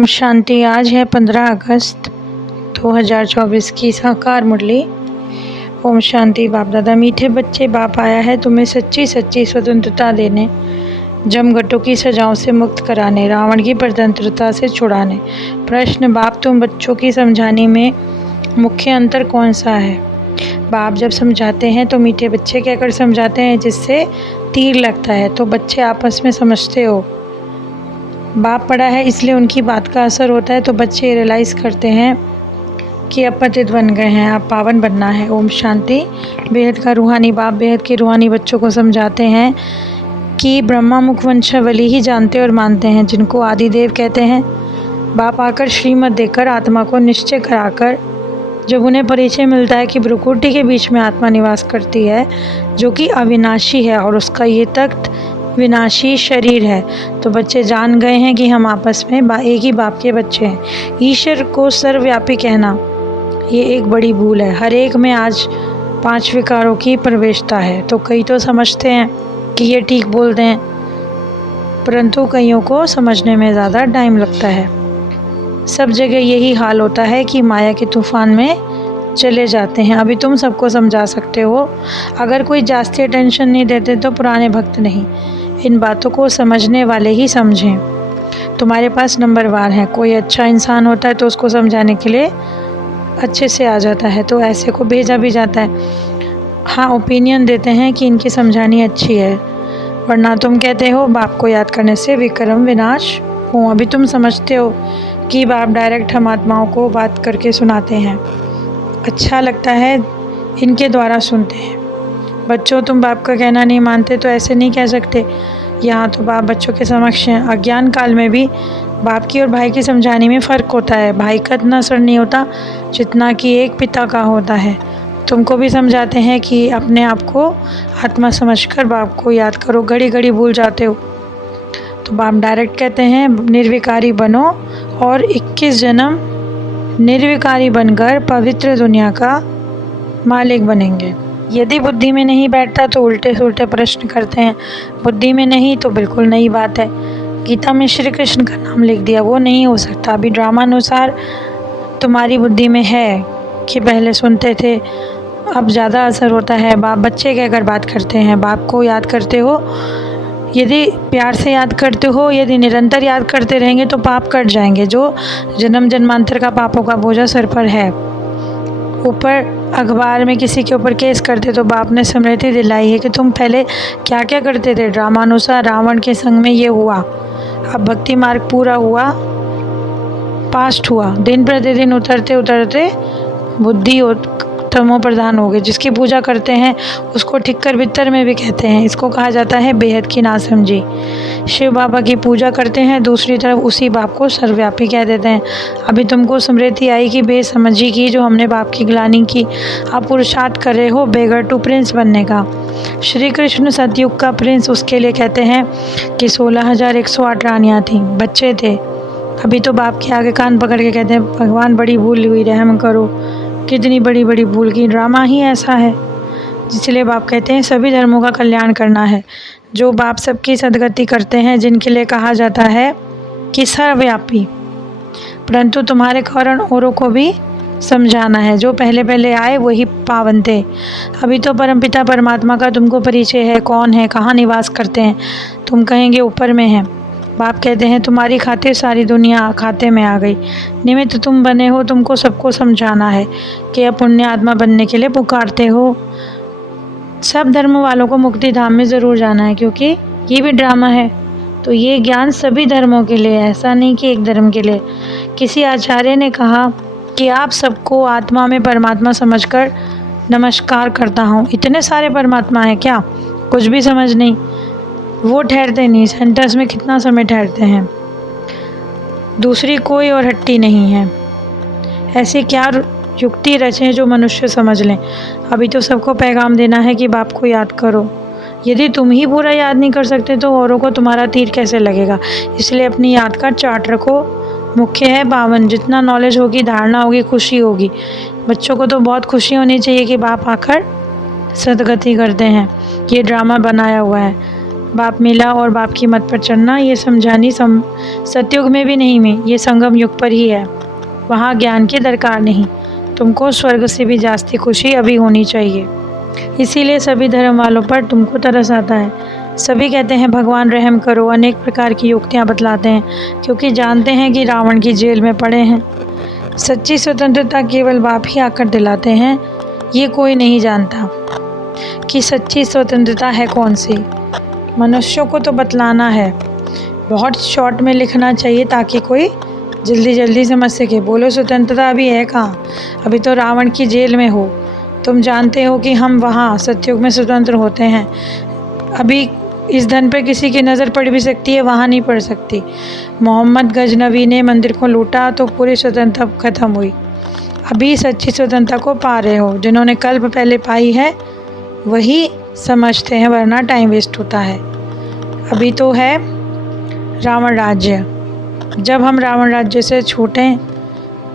ओम शांति। आज है 15 अगस्त 2024 की साकार मुरली। ओम शांति। बाप दादा मीठे बच्चे, बाप आया है तुम्हें सच्ची सच्ची स्वतंत्रता देने, जमघटों की सजाओं से मुक्त कराने, रावण की परतंत्रता से छुड़ाने। प्रश्न, बाप तुम बच्चों की समझाने में मुख्य अंतर कौन सा है? बाप जब समझाते हैं तो मीठे बच्चे कहकर समझाते हैं जिससे तीर लगता है, तो बच्चे आपस में समझते हो। बाप पढ़ा है इसलिए उनकी बात का असर होता है, तो बच्चे रियलाइज़ करते हैं कि अब पतित बन गए हैं, अब पावन बनना है। ओम शांति। बेहद का रूहानी बाप बेहद के रूहानी बच्चों को समझाते हैं कि ब्रह्मा मुख वंशावली ही जानते और मानते हैं, जिनको आदिदेव कहते हैं। बाप आकर श्रीमत देकर आत्मा को निश्चय कराकर, जब उन्हें परिचय मिलता है कि भ्रुकुटी के बीच में आत्मा निवास करती है जो कि अविनाशी है और उसका ये तख्त विनाशी शरीर है, तो बच्चे जान गए हैं कि हम आपस में एक ही बाप के बच्चे हैं। ईश्वर को सर्वव्यापी कहना ये एक बड़ी भूल है। हर एक में आज 5 विकारों की प्रवेशता है, तो कई तो समझते हैं कि ये ठीक बोलते हैं, परंतु कईयों को समझने में ज़्यादा टाइम लगता है। सब जगह यही हाल होता है कि माया के तूफान में चले जाते हैं। अभी तुम सबको समझा सकते हो, अगर कोई जास्ती अटेंशन नहीं देते तो पुराने भक्त नहीं। इन बातों को समझने वाले ही समझें। तुम्हारे पास नंबरवार है, कोई अच्छा इंसान होता है तो उसको समझाने के लिए अच्छे से आ जाता है, तो ऐसे को भेजा भी जाता है। हाँ, ओपिनियन देते हैं कि इनकी समझानी अच्छी है, वरना तुम कहते हो बाप को याद करने से विक्रम विनाश हो। अभी तुम समझते हो कि बाप डायरेक्ट हम आत्माओं को बात करके सुनाते हैं, अच्छा लगता है, इनके द्वारा सुनते हैं। बच्चों, तुम बाप का कहना नहीं मानते तो ऐसे नहीं कह सकते। यहाँ तो बाप बच्चों के समक्ष हैं। अज्ञान काल में भी बाप की और भाई की समझाने में फ़र्क होता है। भाई का इतना असर नहीं होता जितना कि एक पिता का होता है। तुमको भी समझाते हैं कि अपने आप को आत्मा समझकर बाप को याद करो, घड़ी घड़ी भूल जाते हो। तो बाप डायरेक्ट कहते हैं निर्विकारी बनो और 21 जन्म निर्विकारी बनकर पवित्र दुनिया का मालिक बनेंगे। यदि बुद्धि में नहीं बैठता तो उल्टे सुलटे प्रश्न करते हैं। बुद्धि में नहीं तो बिल्कुल नई बात है। गीता में श्री कृष्ण का नाम लिख दिया, वो नहीं हो सकता। अभी ड्रामा अनुसार तुम्हारी बुद्धि में है कि पहले सुनते थे, अब ज़्यादा असर होता है। बाप बच्चे कहकर बात करते हैं, बाप को याद करते हो। यदि प्यार से याद करते हो, यदि निरंतर याद करते रहेंगे तो पाप कट जाएंगे, जो जन्म जन्मांतर का पापों का बोझा सर पर है। ऊपर अखबार में किसी के ऊपर केस करते तो बाप ने स्मृति दिलाई है कि तुम पहले क्या क्या करते थे। ड्रामानुसार रावण के संग में ये हुआ, अब भक्ति मार्ग पूरा हुआ, पास्ट हुआ। दिन प्रतिदिन उतरते उतरते बुद्धि तमो प्रधान हो गए। जिसकी पूजा करते हैं उसको ठिक्कर बित्तर में भी कहते हैं। इसको कहा जाता है बेहद की नासमझी। शिव बाबा की पूजा करते हैं, दूसरी तरफ उसी बाप को सर्वव्यापी कह देते हैं। अभी तुमको स्मृति आई कि बेसमझी की जो हमने बाप की ग्लानि की। आप पुरुषार्थ कर रहे हो बेगर टू प्रिंस बनने का। श्री कृष्ण सतयुग का प्रिंस उसके लिए कहते हैं कि 16,108 रानियाँ थीं, बच्चे थे। अभी तो बाप के आगे कान पकड़ के कहते हैं भगवान बड़ी भूल हुई, रहम करो, कितनी बड़ी बड़ी भूल की। ड्रामा ही ऐसा है, इसलिए बाप कहते हैं सभी धर्मों का कल्याण करना है। जो बाप सबकी सदगति करते हैं, जिनके लिए कहा जाता है कि सर्वव्यापी, परंतु तुम्हारे कारण औरों को भी समझाना है। जो पहले पहले आए वही पावन थे। अभी तो परमपिता परमात्मा का तुमको परिचय है, कौन है, कहाँ निवास करते हैं। तुम कहेंगे ऊपर में है। बाप कहते हैं तुम्हारी खातिर सारी दुनिया खाते में आ गई। निमित्त तुम बने हो, तुमको सबको समझाना है कि अब पुण्य आत्मा बनने के लिए पुकारते हो। सब धर्म वालों को मुक्ति धाम में ज़रूर जाना है, क्योंकि ये भी ड्रामा है। तो ये ज्ञान सभी धर्मों के लिए, ऐसा नहीं कि एक धर्म के लिए। किसी आचार्य ने कहा कि आप सबको आत्मा में परमात्मा समझकर नमस्कार करता हूँ। इतने सारे परमात्मा हैं क्या? कुछ भी समझ नहीं। वो ठहरते नहीं, सेंटर्स में कितना समय ठहरते हैं। दूसरी कोई और हट्टी नहीं है। ऐसी क्या युक्ति रचें जो मनुष्य समझ लें। अभी तो सबको पैगाम देना है कि बाप को याद करो। यदि तुम ही पूरा याद नहीं कर सकते तो औरों को तुम्हारा तीर कैसे लगेगा। इसलिए अपनी याद का चार्ट रखो। मुख्य है पावन। जितना नॉलेज होगी, धारणा होगी, खुशी होगी। बच्चों को तो बहुत खुशी होनी चाहिए कि बाप आकर सदगति करते हैं। ये ड्रामा बनाया हुआ है। बाप मिला और बाप की मत पर चलना, ये समझानी सतयुग में भी नहीं में, ये संगम युग पर ही है। वहाँ ज्ञान की दरकार नहीं। तुमको स्वर्ग से भी जास्ती खुशी अभी होनी चाहिए। इसीलिए सभी धर्म वालों पर तुमको तरस आता है। सभी कहते हैं भगवान रहम करो, अनेक प्रकार की युक्तियाँ बतलाते हैं, क्योंकि जानते हैं कि रावण की जेल में पड़े हैं। सच्ची स्वतंत्रता केवल बाप ही आकर दिलाते हैं। ये कोई नहीं जानता कि सच्ची स्वतंत्रता है कौन सी। मनुष्यों को तो बतलाना है, बहुत शॉर्ट में लिखना चाहिए ताकि कोई जल्दी जल्दी समझ सके। बोलो स्वतंत्रता अभी है कहाँ? अभी तो रावण की जेल में हो। तुम जानते हो कि हम वहाँ सतयुग में स्वतंत्र होते हैं। अभी इस धन पर किसी की नज़र पड़ भी सकती है, वहाँ नहीं पड़ सकती। मोहम्मद गजनवी ने मंदिर को लूटा तो पूरी स्वतंत्रता खत्म हुई। अभी सच्ची स्वतंत्रता को पा रहे हो। जिन्होंने कल्प पहले पाई है वही समझते हैं, वरना टाइम वेस्ट होता है। अभी तो है रावण राज्य। जब हम रावण राज्य से छूटें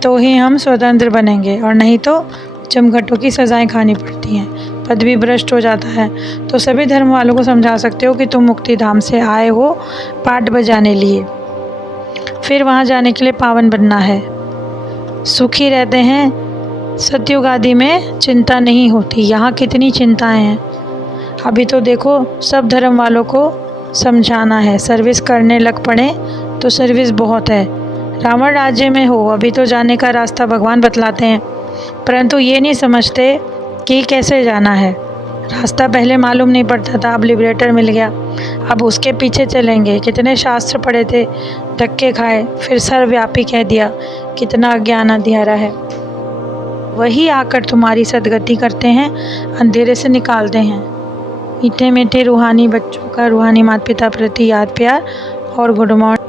तो ही हम स्वतंत्र बनेंगे, और नहीं तो जमघटों की सज़ाएं खानी पड़ती हैं, पद भी भ्रष्ट हो जाता है। तो सभी धर्म वालों को समझा सकते हो कि तुम मुक्ति धाम से आए हो पाठ बजाने लिए, फिर वहाँ जाने के लिए पावन बनना है। सुखी रहते हैं। सतयुग आदि में चिंता नहीं होती। यहाँ कितनी चिंताएं हैं। अभी तो देखो सब धर्म वालों को समझाना है। सर्विस करने लग पड़े तो सर्विस बहुत है। रावण राज्य में हो अभी तो जाने का रास्ता भगवान बतलाते हैं, परंतु ये नहीं समझते कि कैसे जाना है। रास्ता पहले मालूम नहीं पड़ता था, अब लिबरेटर मिल गया, अब उसके पीछे चलेंगे। कितने शास्त्र पढ़े थे, धक्के खाए, फिर सर्वव्यापी कह दिया। कितना अज्ञान अंधियारा है। वही आकर तुम्हारी सदगति करते हैं, अंधेरे से निकालते हैं। मीठे मीठे रूहानी बच्चों का रूहानी माता पिता प्रति याद प्यार और गुड मॉर्निंग।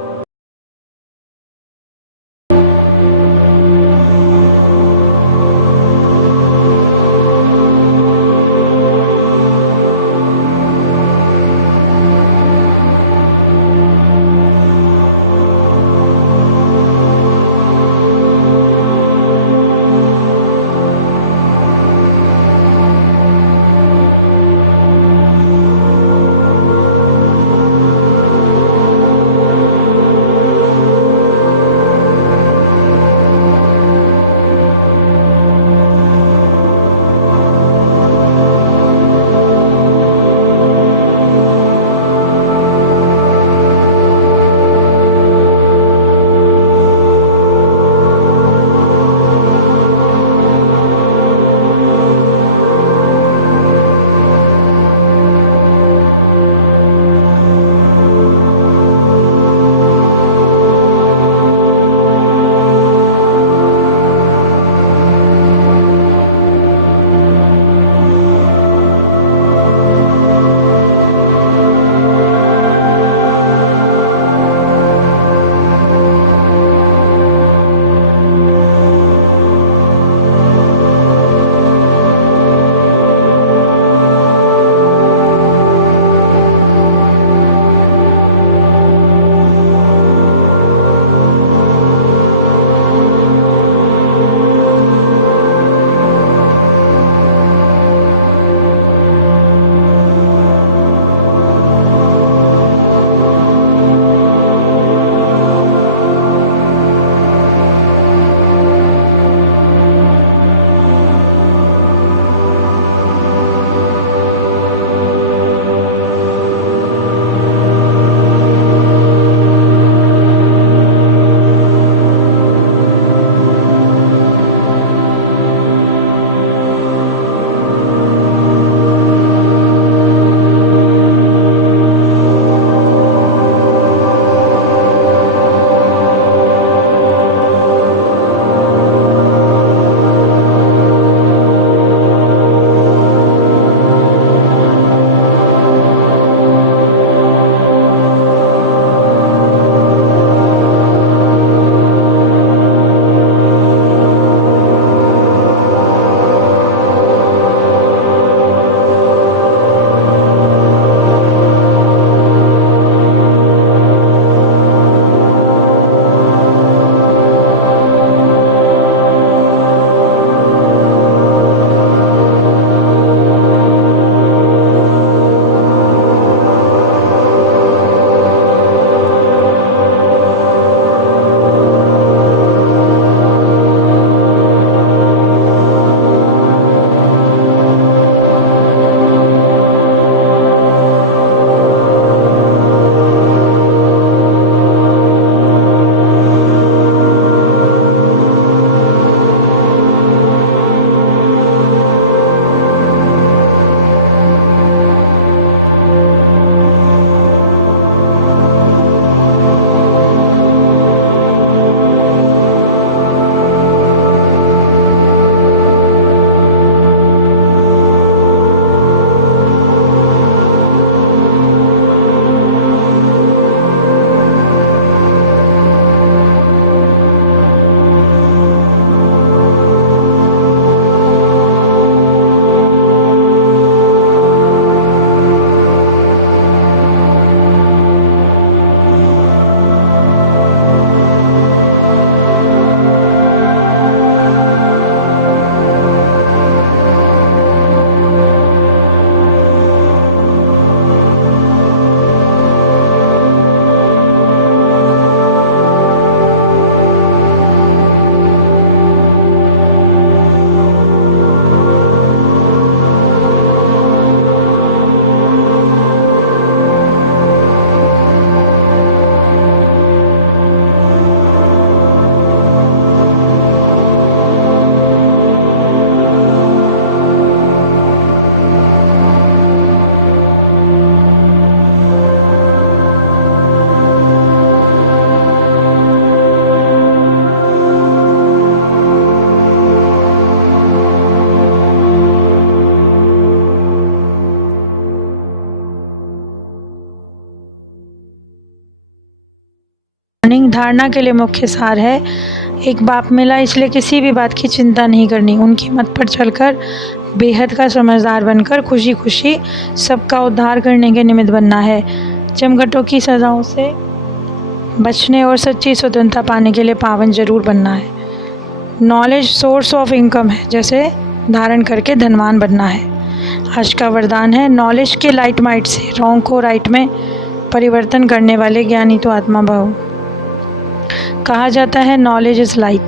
धारणा के लिए मुख्य सार है, एक बाप मिला इसलिए किसी भी बात की चिंता नहीं करनी, उनकी मत पर चलकर बेहद का समझदार बनकर खुशी खुशी सबका उद्धार करने के निमित्त बनना है। जमघटों की सजाओं से बचने और सच्ची स्वतंत्रता पाने के लिए पावन जरूर बनना है। नॉलेज सोर्स ऑफ इनकम है, जैसे धारण करके धनवान बनना है। आज का वरदान है, नॉलेज के लाइट माइट से रॉन्ग को राइट में परिवर्तन करने वाले ज्ञानी तो आत्मा भाव। कहा जाता है नॉलेज इज़ लाइट,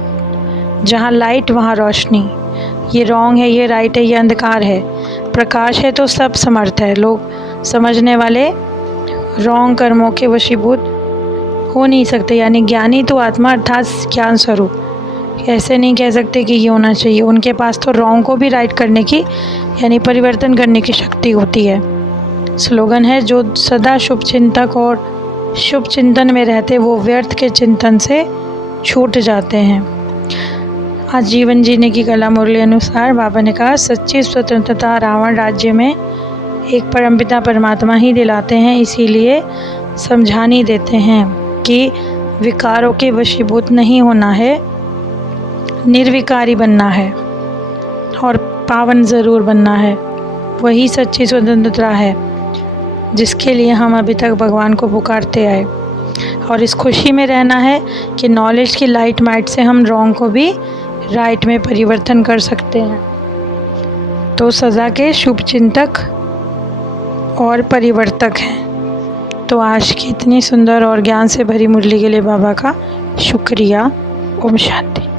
जहाँ लाइट वहाँ रोशनी। ये रॉन्ग है, ये राइट है, ये अंधकार है। प्रकाश है तो सब समर्थ है। लोग समझने वाले रॉन्ग कर्मों के वशीभूत हो नहीं सकते, यानी ज्ञानी तो आत्मा अर्थात ज्ञान स्वरूप। ऐसे नहीं कह सकते कि ये होना चाहिए, उनके पास तो रॉन्ग को भी राइट करने की यानी परिवर्तन करने की शक्ति होती है। स्लोगन है, जो सदा शुभ चिंतक और शुभ चिंतन में रहते वो व्यर्थ के चिंतन से छूट जाते हैं। आज जीवन जीने की कला मुरली अनुसार बाबा ने कहा, सच्ची स्वतंत्रता रावण राज्य में एक परमपिता परमात्मा ही दिलाते हैं, इसीलिए समझानी देते हैं कि विकारों के वशीभूत नहीं होना है, निर्विकारी बनना है और पावन ज़रूर बनना है। वही सच्ची स्वतंत्रता है जिसके लिए हम अभी तक भगवान को पुकारते आए, और इस खुशी में रहना है कि नॉलेज की लाइट माइट से हम रॉन्ग को भी राइट में परिवर्तन कर सकते हैं। तो सदा के शुभ चिंतक और परिवर्तक हैं। तो आज की इतनी सुंदर और ज्ञान से भरी मुरली के लिए बाबा का शुक्रिया। ओम शांति।